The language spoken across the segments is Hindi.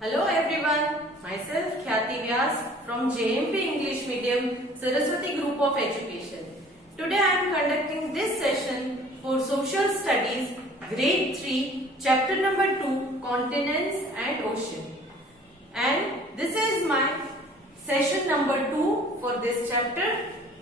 Hello everyone, myself Khyati Vyas from JMP English Medium Saraswati Group of Education. Today I am conducting this session for Social Studies Grade 3 Chapter number 2 Continents and Ocean. And this is my session number 2 for this chapter.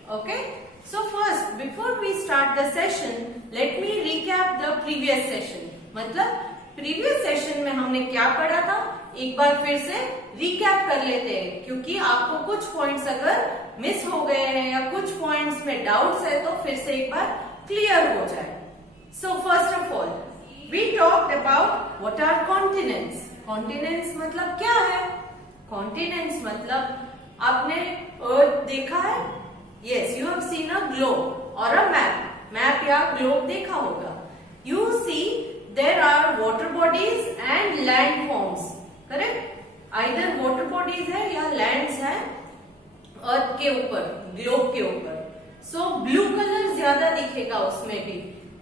Okay. So first, before we start the session, let me recap the previous session. मतलब प्रीवियस सेशन में हमने क्या पढ़ा था, एक बार फिर से रिकैप कर लेते हैं, क्योंकि आपको कुछ पॉइंट्स अगर मिस हो गए हैं या कुछ पॉइंट्स में डाउट्स है तो फिर से एक बार क्लियर हो जाए. So first of all we talked about what are continents. Continents मतलब क्या है? कॉन्टिनेंट्स मतलब आपने अर्थ देखा है. Yes, you have seen a globe और अ मैप या ग्लोब देखा होगा. You see there are water bodies and land forms, correct? either water bodies है या lands है अर्थ के ऊपर, ग्लोब के ऊपर. सो ब्लू कलर ज्यादा दिखेगा उसमें भी.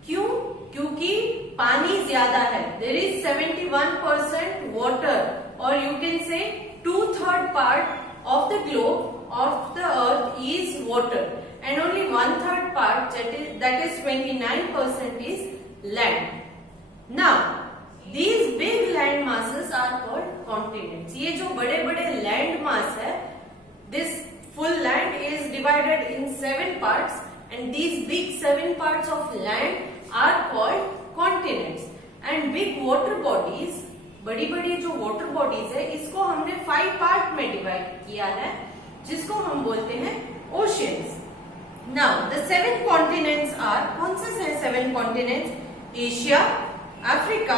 क्यों? क्योंकि पानी ज्यादा है. there is 71% water or you can say 2/3 part of the globe of the earth is water and only 1/3 part that is 29% is land. Now, these big land masses are called continents. ये जो बड़े बड़े land mass है, this full land is divided in 7 parts and these big 7 parts of land are called continents. And big water bodies, बड़ी बड़ी जो water bodies है, इसको हमने 5 part में divide किया है, जिसको हम बोलते हैं oceans. Now, the 7 continents are, कौन से हैं 7 continents? Asia, Africa,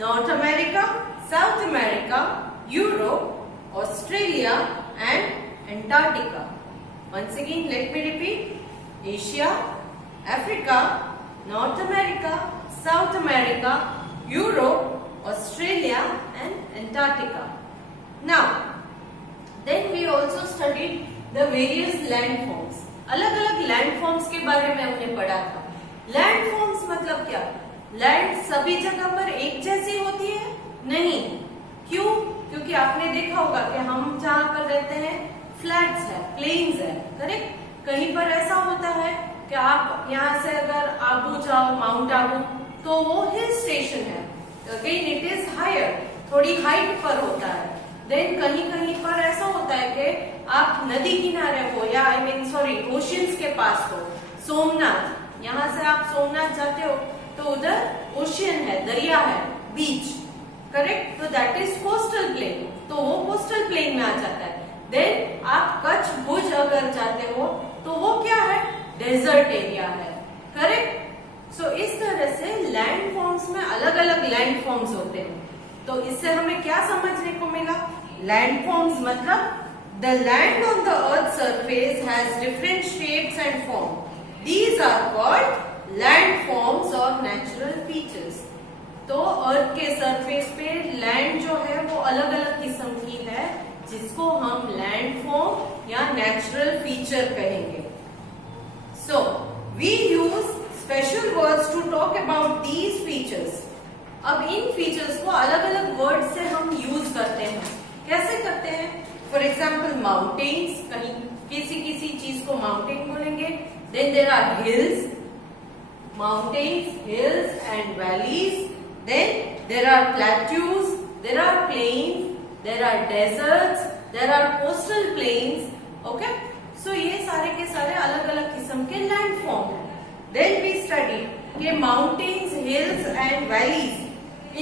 North America, South America, Europe, Australia and Antarctica. Once again, let me repeat. Asia, Africa, North America, South America, Europe, Australia and Antarctica. Now, then we also studied the various landforms. अलग-अलग landforms के बारे में हमने पढ़ा था. Landforms मतलब क्या? लैंड सभी जगह पर एक जैसी होती है? नहीं. क्यों? क्योंकि आपने देखा होगा कि हम जहाँ पर रहते हैं फ्लैट्स है, प्लेन्स है, करेक्ट? कहीं पर ऐसा होता है कि आप यहाँ से अगर आबू जाओ, माउंट आबू, तो वो हिल स्टेशन है. अगेन इट इज हायर, थोड़ी हाइट पर होता है. देन कहीं कहीं पर ऐसा होता है कि आप नदी किनारे हो या ओशियंस के पास हो. सोमनाथ, यहाँ से आप सोमनाथ जाते हो तो उधर ओशियन है, दरिया है, बीच, करेक्ट? तो दैट इज कोस्टल प्लेन, तो वो कोस्टल प्लेन में आ जाता है. देन आप कच्छ भुज अगर जाते हो तो वो क्या है? डेजर्ट एरिया है, करेक्ट? सो इस तरह से लैंड फॉर्म्स में अलग अलग लैंड फॉर्म्स होते हैं. तो इससे हमें क्या समझने को मिला? लैंड फॉर्म्स मतलब the land on the earth surface has different shapes and form. These are called landforms और नेचुरल फीचर्स. तो अर्थ के सरफेस पे लैंड जो है वो अलग अलग किस्म की है, जिसको हम लैंडफॉर्म या नेचुरल फीचर कहेंगे. So we use special words to talk about these features. अब इन फीचर्स को अलग अलग वर्ड से हम यूज करते हैं. कैसे करते हैं? फॉर एग्जाम्पल माउंटेन्स, कहीं किसी किसी चीज को माउंटेन बोलेंगे. Then there are hills, mountains, hills and valleys. Then there are plateaus, there are plains, there are deserts, there are coastal plains. Okay? So ये सारे के सारे अलग अलग किस्म के landform हैं. Then we study कि mountains, hills and valleys,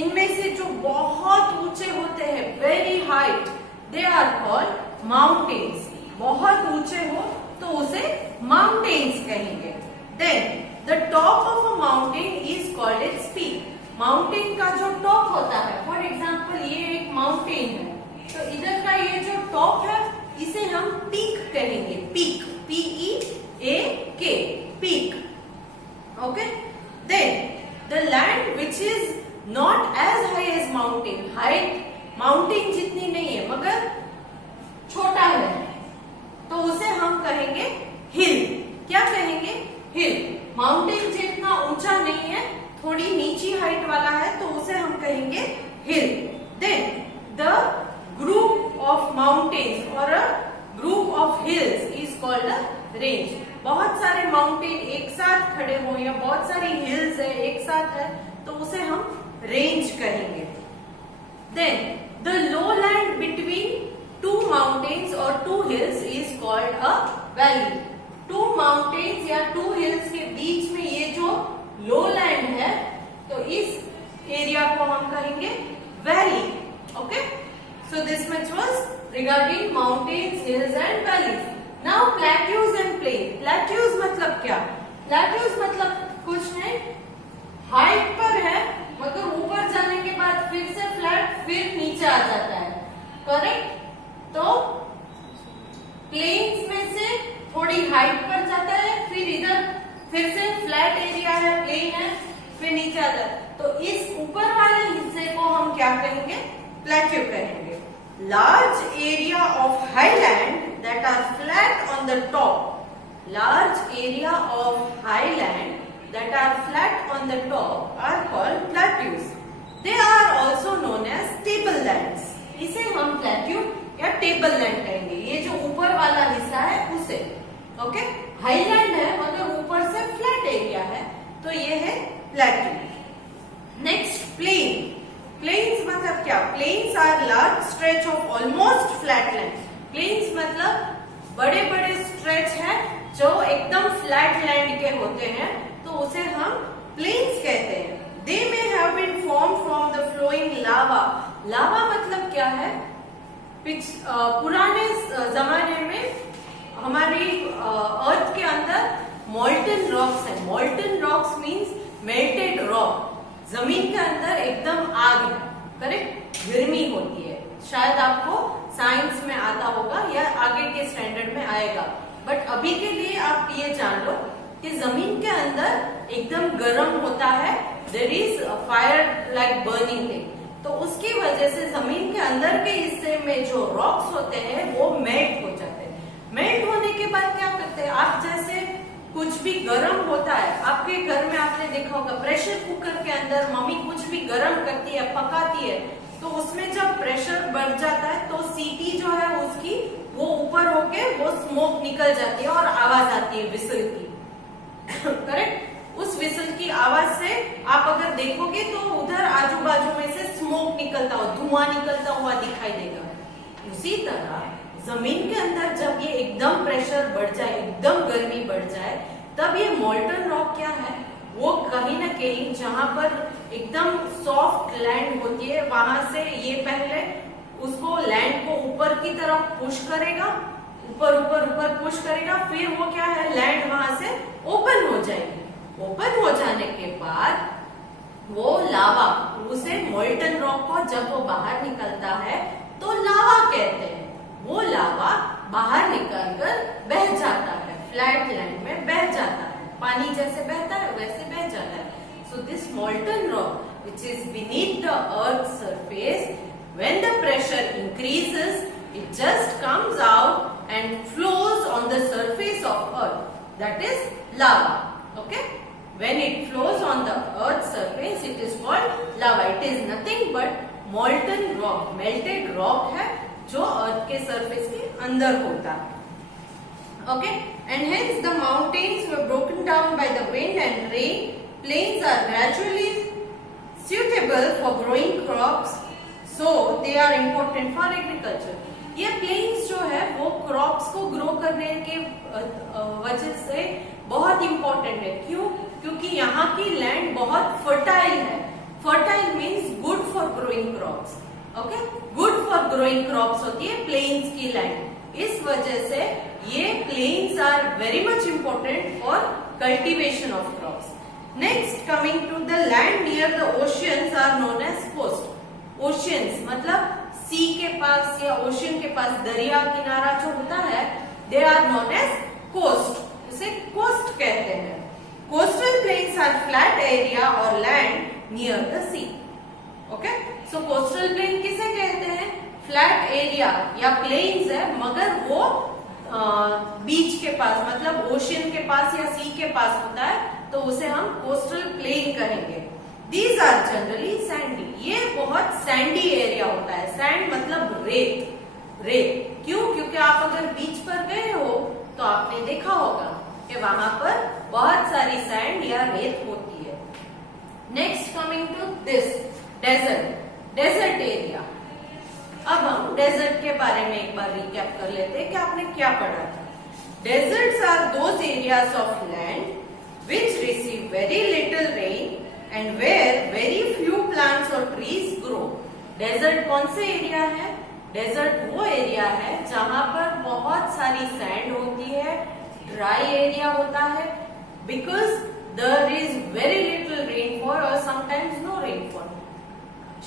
इनमें से जो बहुत ऊंचे होते हैं, very height, they are called mountains. बहुत ऊंचे हो तो उसे mountains कहेंगे. Then the top of a mountain is called its peak. Mountain का जो टॉप होता है, फॉर एग्जाम्पल ये एक माउंटेन है, तो इधर का ये जो टॉप है इसे हम पीक कहेंगे. Peak, P-E-A-K, peak. Okay? Then the land which is not as high as mountain, height mountain जितनी नहीं है मगर छोटा है, तो उसे हम कहेंगे हिल. क्या कहेंगे? हिल. माउंटेन जितना ऊंचा नहीं है, थोड़ी नीची हाइट वाला है, तो उसे हम कहेंगे हिल. देन द साथ है तो उसे हम रेंज कहेंगे। Then the low land between two mountains और two hills is called a valley. Two mountains या टू हिल्स के बीच में ये जो लो लैंड है तो इस एरिया को हम कहेंगे valley. Okay, so this much was regarding mountains, hills and valleys. Now plateaus and plain. Plateaus मतलब क्या? प्लेट्यूज मतलब कुछ नहीं, हाइट पर है मगर ऊपर जाने के बाद फिर से फ्लैट, फिर नीचे आ जाता है, करेक्ट? तो प्लेन्स में से थोड़ी हाइट पर जाता है, फिर इधर फिर से फ्लैट एरिया है, प्लेन है, फिर नीचे आ जाता है। तो इस ऊपर वाले हिस्से को हम क्या कहेंगे? प्लेट्यू कहेंगे। Large area of highland that are flat on the top. Large area of highland that are flat on the top are called plateaus. They are also known as tablelands. इसे हम plateau या tableland कहेंगे। ये जो ऊपर वाला हिस्सा है उसे, ओके? हाईलैंड है मगर ऊपर से फ्लैट एरिया है तो ये है plateau. Next plane. प्लेन्स मतलब क्या? Plains are large stretch of almost flat land. Plains मतलब बड़े बड़े स्ट्रेच है जो एकदम फ्लैट लैंड के होते हैं तो उसे हम प्लेन्स कहते हैं। They may have been form from the flowing lava. Lava मतलब क्या है? पुराने जमाने में हमारी अर्थ के अंदर मॉल्टन रॉक्स है। मॉल्टन रॉक्स मीन्स मेल्टेड रॉक। जमीन के अंदर एकदम आग है, करेक्ट? गर्मी होती है। शायद आपको साइंस में आता होगा या आगे के स्टैंडर्ड में आएगा, बट अभी के लिए आप ये जान लो कि जमीन के अंदर एकदम गर्म होता है, there is fire like burning thing. तो उसकी वजह से जमीन के अंदर के हिस्से में जो रॉक्स होते हैं वो मेल्ट हो जाते हैं। मेल्ट होने के बाद क्या करते हैं? आप जैसे कुछ भी गर्म होता है, आपके घर में आपने देखा होगा प्रेशर कुकर के अंदर मम्मी कुछ भी गर्म करती है, पकाती है, तो उसमें जब प्रेशर बढ़ जाता है तो सीटी जो है उसकी वो ऊपर होके वो स्मोक निकल जाती है और आवाज आती है विसल की, करेक्ट? उस विसल की आवाज से आप अगर देखोगे तो उधर आजू बाजू में से स्मोक निकलता हुआ, धुआं निकलता हुआ दिखाई देगा। उसी तरह जमीन के अंदर जब ये एकदम प्रेशर बढ़ जाए, एकदम गर्मी बढ़ जाए, तब ये मॉल्टन रॉक क्या है? वो कहीं ना कहीं जहां पर एकदम सॉफ्ट लैंड होती है वहां से ये पहले उसको लैंड को ऊपर की तरफ पुश करेगा, ऊपर ऊपर ऊपर पुश करेगा, फिर वो क्या है? लैंड वहां से ओपन हो जाएगी। ओपन हो जाने के बाद वो लावा, उसे मॉल्टन रॉक को जब वो बाहर निकलता है तो लावा कहते हैं। वो लावा बाहर निकलकर बह जाता है, फ्लैट लैंड में बह जाता है, पानी जैसे बहता है वैसे बह जाता है। So this molten rock which is beneath the earth's surface, when the pressure increases, it just comes out and flows on the surface of earth. That is lava. Okay? When it flows on the earth's surface, it is called lava. It is nothing but molten rock, melted rock है जो अर्थ के सरफेस के अंदर होता है। Okay? And hence the mountains were broken down by the wind and rain. Plains are gradually suitable for growing crops, so they are important for agriculture. ये plains जो है वो crops को grow करने के वजह से बहुत important है। क्यों? क्योंकि यहाँ की land बहुत fertile है। Fertile means good for growing crops. Okay? Good for growing crops होती है plains की land। इस वजह से ये plains are very much important for cultivation of crops. Next, coming to the land near the oceans are known as coast. Oceans मतलब sea के पास या ocean के पास दरिया किनारा जो होता है, they are known as coast. इसे coast कहते हैं। Coastal plains are flat area or land near the sea. Okay? So coastal plain किसे कहते हैं? Flat area या plains है मगर वो बीच के पास मतलब ओशियन के पास या सी के पास होता है तो उसे हम कोस्टल प्लेन कहेंगे। These are generally sandy. ये बहुत सैंडी एरिया होता है। सैंड मतलब रेत। रेत क्यों? क्योंकि आप अगर बीच पर गए हो तो आपने देखा होगा कि वहां पर बहुत सारी सैंड या रेत होती है। Next coming to this desert area. अब हम डेजर्ट के बारे में एक बार रिकैप कर लेते हैं कि आपने क्या पढ़ा था। Deserts are those areas of land which receive very little rain and where very few plants or trees grow. Desert कौन से एरिया है? डेजर्ट वो एरिया है जहां पर बहुत सारी सैंड होती है, ड्राई एरिया होता है, because there is very little rainfall और समटाइम्स नो रेनफॉल।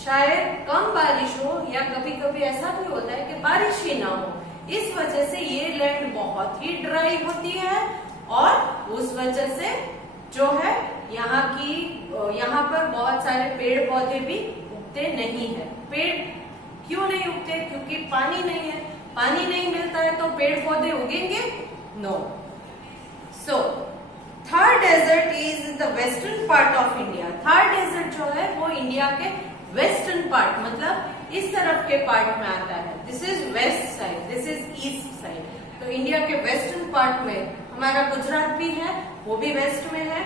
शायद कम बारिश हो या कभी कभी ऐसा भी होता है कि बारिश ही ना हो। इस वजह से ये लैंड बहुत ही ड्राई होती है और उस वजह से जो है यहाँ पर बहुत सारे पेड़ पौधे भी उगते नहीं है। पेड़ क्यों नहीं उगते? क्योंकि पानी नहीं है। पानी नहीं मिलता है तो पेड़ पौधे उगेंगे? No. So Thar desert is the western part of India. Thar desert जो है वो इंडिया के वेस्टर्न पार्ट, मतलब इस तरफ के पार्ट में आता है। This is west side, this is east side. तो इंडिया के वेस्टर्न पार्ट में हमारा गुजरात भी है, वो भी वेस्ट में है,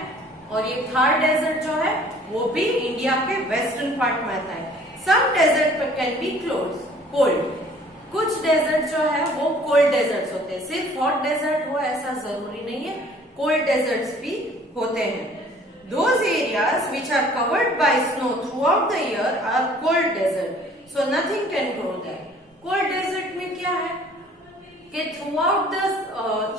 और ये थार डेजर्ट जो है वो भी इंडिया के वेस्टर्न पार्ट में आता है। सम डेजर्ट कैन बी कोल्ड। कुछ डेजर्ट जो है वो कोल्ड डेजर्ट्स होते हैं। सिर्फ हॉट डेजर्ट हो ऐसा जरूरी नहीं है, कोल्ड डेजर्ट्स भी होते हैं। Those areas which are covered by snow throughout the year are cold desert. So nothing can grow there. Cold desert में क्या है कि throughout the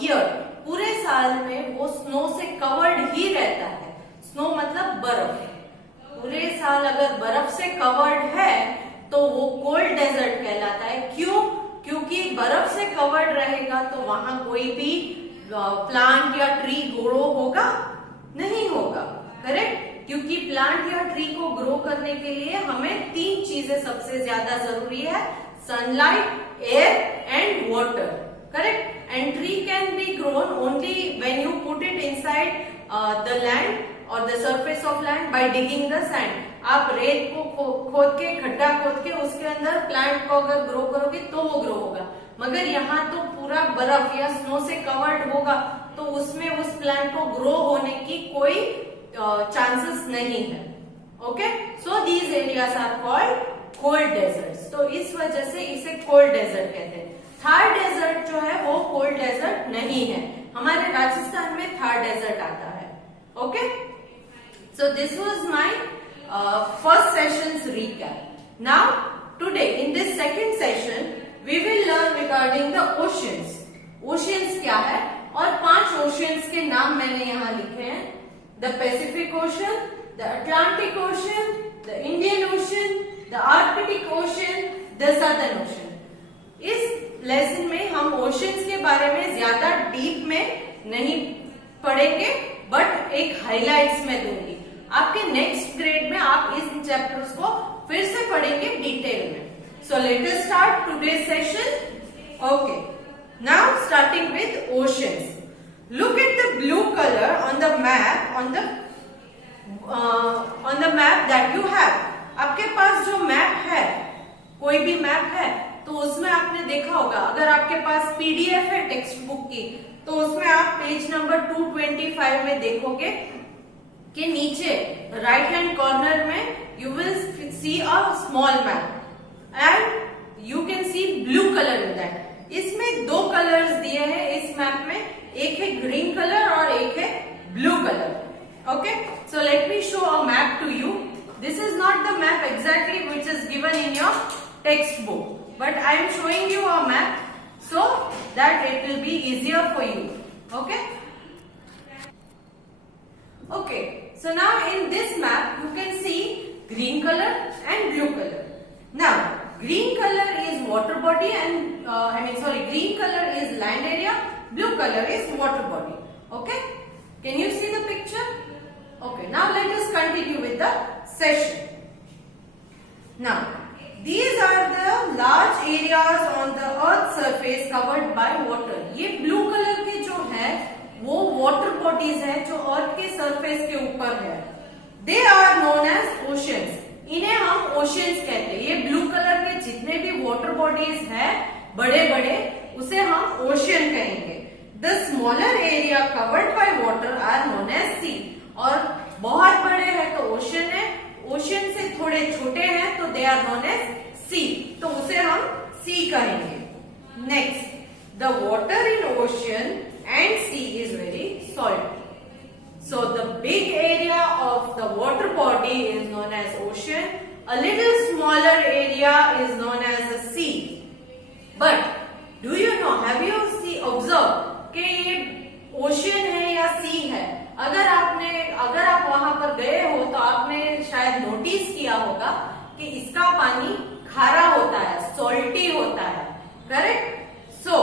year, पूरे साल में वो स्नो से कवर्ड ही रहता है। स्नो मतलब बर्फ। पूरे साल अगर बर्फ से कवर्ड है तो वो कोल्ड डेजर्ट कहलाता है। क्यों? क्योंकि बर्फ से कवर्ड रहेगा तो वहां कोई भी प्लांट या ट्री ग्रो होगा नहीं होगा, करेक्ट? क्योंकि प्लांट या ट्री को ग्रो करने के लिए हमें 3 चीजें सबसे ज्यादा जरूरी है, sunlight, air and water, correct? And tree can be grown only when you put it inside the land और the surface of land by digging the sand. आप रेत को खोद के, खड्डा खोद के उसके अंदर प्लांट को अगर ग्रो करोगे तो वो ग्रो होगा। मगर यहाँ तो पूरा बर्फ या स्नो से कवर्ड होगा तो उसमें उस प्लांट को ग्रो होने की कोई चांसेस नहीं है। Okay, so these areas are called cold deserts. तो इस वजह से इसे कोल्ड डेजर्ट कहते हैं। थार डेजर्ट जो है वो कोल्ड डेजर्ट नहीं है। हमारे राजस्थान में थार डेजर्ट आता है। Okay, so this was my first sessions recap. Now today in this second session we will learn regarding the oceans. Oceans क्या है और 5 oceans के नाम मैंने यहाँ लिखे हैं। The Pacific Ocean, the Atlantic Ocean, the Indian Ocean, the Arctic Ocean, the Southern Ocean. इस लेसन में हम ओशियंस के बारे में ज्यादा डीप में नहीं पढ़ेंगे, बट एक हाइलाइट्स में दूंगी। आपके नेक्स्ट ग्रेड में आप इस चैप्टर्स को फिर से पढ़ेंगे डिटेल में। So let us start today's session. Okay, now starting with oceans. Look at the blue color on the map on the map that you have. आपके पास जो मैप है, कोई भी मैप है, तो उसमें आपने देखा होगा, अगर आपके पास पीडीएफ है टेक्स्ट बुक की तो उसमें आप पेज नंबर 225 में देखोगे कि नीचे राइट हैंड कॉर्नर में you will see a small map and you can see blue colour in that. इसमें 2 कलर्स दिए हैं इस मैप में, एक है ग्रीन कलर और एक है blue colour. Okay, so let me show a map to you. This is not the map exactly which is given in your text book, but I am showing you a map so that it will be easier for you. Okay? Okay, so now in this map you can see green color and blue color. Now green color is water body and green color is land area, blue color is water body. Okay, can you see the picture? Okay, now let us continue with the session. Now these are the large areas on the earth surface covered by water. ये blue color के जो है वो water bodies है जो earth के surface के ऊपर है। They are known as oceans. इन्हें हम oceans कहते हैं। ये blue color के जितने भी water bodies है बड़े बड़े, उसे हम ocean कहेंगे। The smaller area covered by water are known as sea. और बहुत बड़े हैं तो ओशन है, ओशन से थोड़े छोटे हैं तो they are known as sea, तो उसे हम सी कहेंगे। Next, the water in ocean and sea is very salty, so the big area of the water body is known as ocean, a little smaller area is known as a sea. But do you know, have you observed कि ये ओशन है या सी है? अगर आप वहां पर गए हो तो आपने शायद नोटिस किया होगा कि इसका पानी खारा होता है, सॉल्टी होता है, correct? So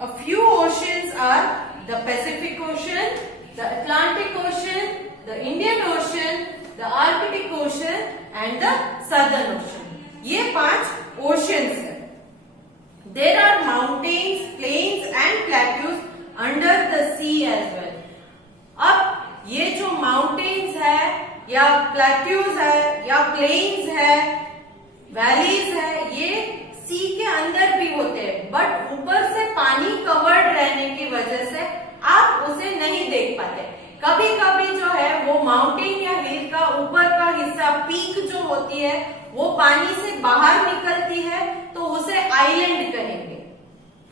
a few oceans are the Pacific Ocean, the Atlantic Ocean, the Indian Ocean, the Arctic Ocean and the Southern Ocean. ये 5 oceans हैं. There are mountains, plains and plateaus under the sea as well. अब ये जो mountains है या plateaus है या plains है, valleys है, ये सी के अंदर भी होते हैं, बट ऊपर से पानी कवर्ड रहने की वजह से आप उसे नहीं देख पाते। कभी कभी जो है वो माउंटेन या हिल का ऊपर का हिस्सा, पीक जो होती है, वो पानी से बाहर निकलती है तो उसे आइलैंड कहेंगे।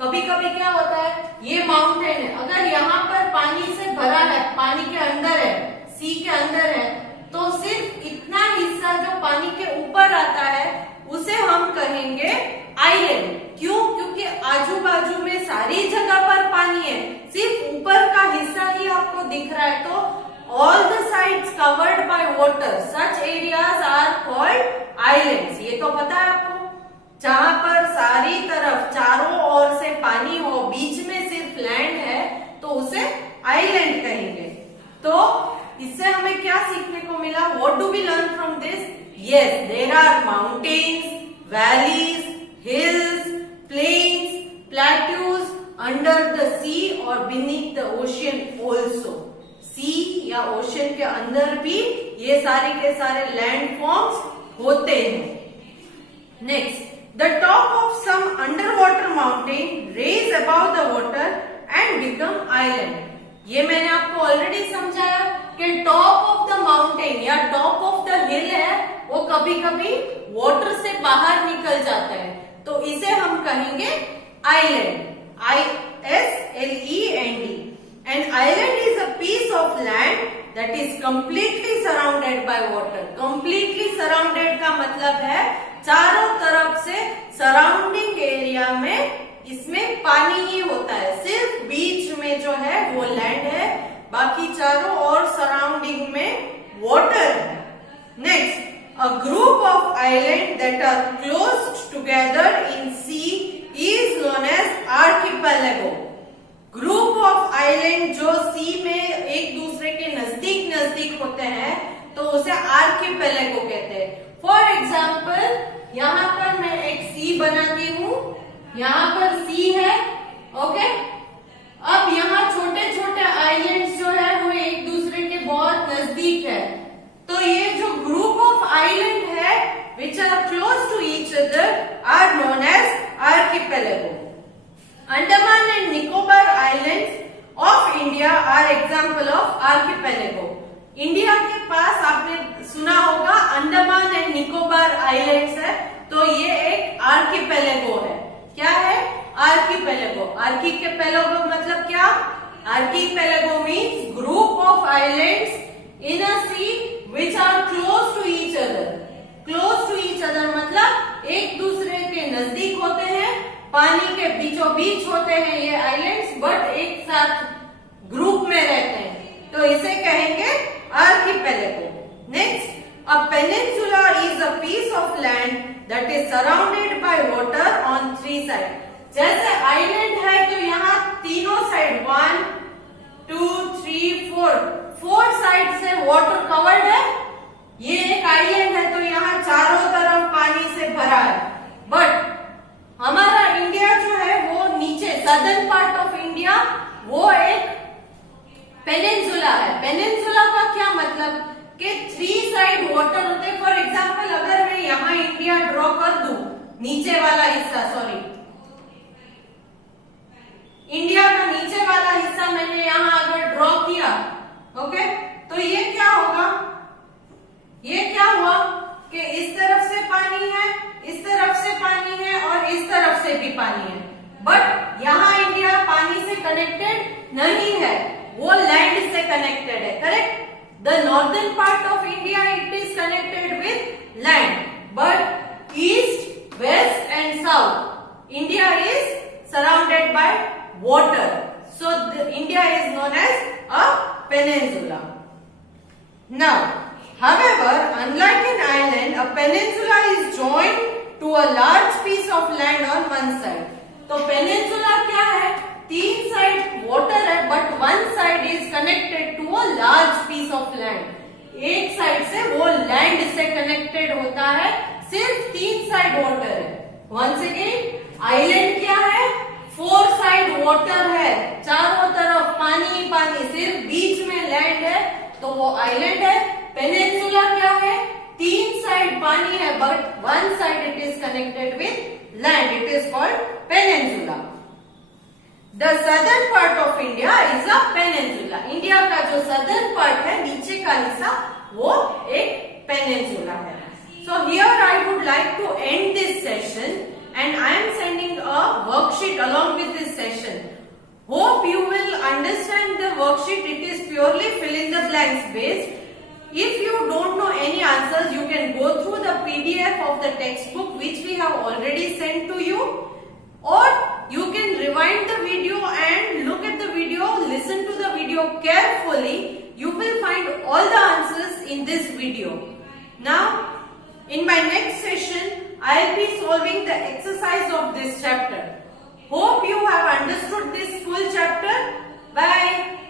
कभी कभी क्या होता है, ये माउंटेन है, अगर यहाँ पर पानी से भरा है, पानी के अंदर है, सी के अंदर है, तो सिर्फ इतना हिस्सा जो पानी के ऊपर आता है उसे हम कहेंगे आइलैंड। क्यों? क्योंकि आजू बाजू में सारी जगह पर पानी है, सिर्फ ऊपर का हिस्सा ही आपको दिख रहा है, तो all the sides covered by water, such areas are called islands. ये तो पता है आपको, जहां पर सारी तरफ चारों ओर से पानी हो, बीच में सिर्फ लैंड है, तो उसे आइलैंड कहेंगे। तो इससे हमें क्या सीखने को मिला? What do we learn from this? Yes, there are mountains, valleys, hills, plains, plateaus under the sea or beneath the ocean also. sea या ocean के अंदर भी ये सारे के सारे land forms होते हैं। Next, the top of some underwater mountain raise above the water and become island. ये मैंने आपको ऑलरेडी समझाया कि टॉप ऑफ द माउंटेन या टॉप ऑफ द हिल है, वो कभी कभी वाटर से बाहर निकल जाता है, तो इसे हम कहेंगे island, ISLEND. An island is a piece of land that is completely surrounded by water. Completely surrounded का मतलब है चारों तरफ से सराउंडिंग एरिया में इसमें पानी ही होता है, सिर्फ बीच में जो है वो लैंड है, बाकी चारों और सराउंडिंग में वाटर है। Next, a group of islands that are close together in sea is known as archipelago. Group of island जो सी में एक दूसरे के नजदीक नजदीक होते हैं तो उसे आर्किपेलागो कहते हैं। फॉर एग्जाम्पल यहाँ पर मैं एक सी बनाती हूँ, यहाँ पर सी है, ओके। अब यहाँ छोटे छोटे आइलैंड्स जो है वो एक दूसरे के बहुत नजदीक है, तो ये जो ग्रुप ऑफ आइलैंड है which are close to each other are known as archipelago. Andaman and Nicobar islands of India are example of archipelago. India के पास आपने सुना होगा अंडमान एंड निकोबार आइलैंड्स है, तो ये एक आर्किपेलागो है। क्या है? आर्किपेलागो। आर्किपेलागो मतलब क्या? Archipelago means group of islands in a sea which are close to each other. Close to each other मतलब एक दूसरे के नजदीक होते हैं, पानी के बीचों बीच होते हैं ये आइलैंड्स, बट एक साथ ग्रुप में रहते हैं, तो इसे कहेंगे archipelago. Next, a peninsula is a piece of land that is surrounded by water on 3 sides. जैसे आइलैंड है तो यहाँ तीनों साइड 1, 2, 3, 4 साइड से वाटर कवर्ड है। ये एक आइलैंड है तो यहाँ चारों तरफ पानी से भरा है, बट हमारा इंडिया जो है वो नीचे सदर्न पार्ट ऑफ इंडिया वो एक पेनिनसुला है। पेनिनसुला का क्या मतलब कि 3 साइड वाटर होते हैं। फॉर एग्जाम्पल अगर मैं यहाँ इंडिया ड्रॉ कर दूं, नीचे वाला हिस्सा, सॉरी इंडिया का नीचे वाला हिस्सा मैंने यहाँ अगर ड्रॉ किया, ओके, तो ये क्या होगा? ये क्या हुआ कि इस तरफ से पानी है, इस तरफ से पानी है और इस तरफ से भी पानी है, बट यहाँ इंडिया पानी से कनेक्टेड नहीं है, वो लैंड से कनेक्टेड है, correct? The northern part of India it is connected with land, but east, west and south India is surrounded by water. So India is known as a peninsula. Now, however, unlike an island, a peninsula is joined to a large piece of land on one side. तो peninsula क्या है? तीन साइड water है, but one side is connected to a large piece of land. एक साइड से वो land से connected होता है, सिर्फ तीन साइड water है. Once again, island क्या है? फोर साइड वाटर है, चारों तरफ पानी ही पानी, सिर्फ बीच में लैंड है, तो वो आइलैंड है. पेनिनसुला क्या है? तीन साइड पानी है, but one side it is connected with land, it is called peninsula. The southern part of India is a peninsula. India का जो सदर्न पार्ट है, नीचे का हिस्सा, वो एक पेनिनसुला है. So here I would like to end this session. And I am sending a worksheet along with this session. Hope you will understand the worksheet. It is purely fill in the blanks based. If you don't know any answers, you can go through the PDF of the textbook which we have already sent to you, or you can rewind the video and look at the video, listen to the video carefully. You will find all the answers in this video. Now, in my next session, I'll be solving the exercise of this chapter. Hope you have understood this full chapter. Bye.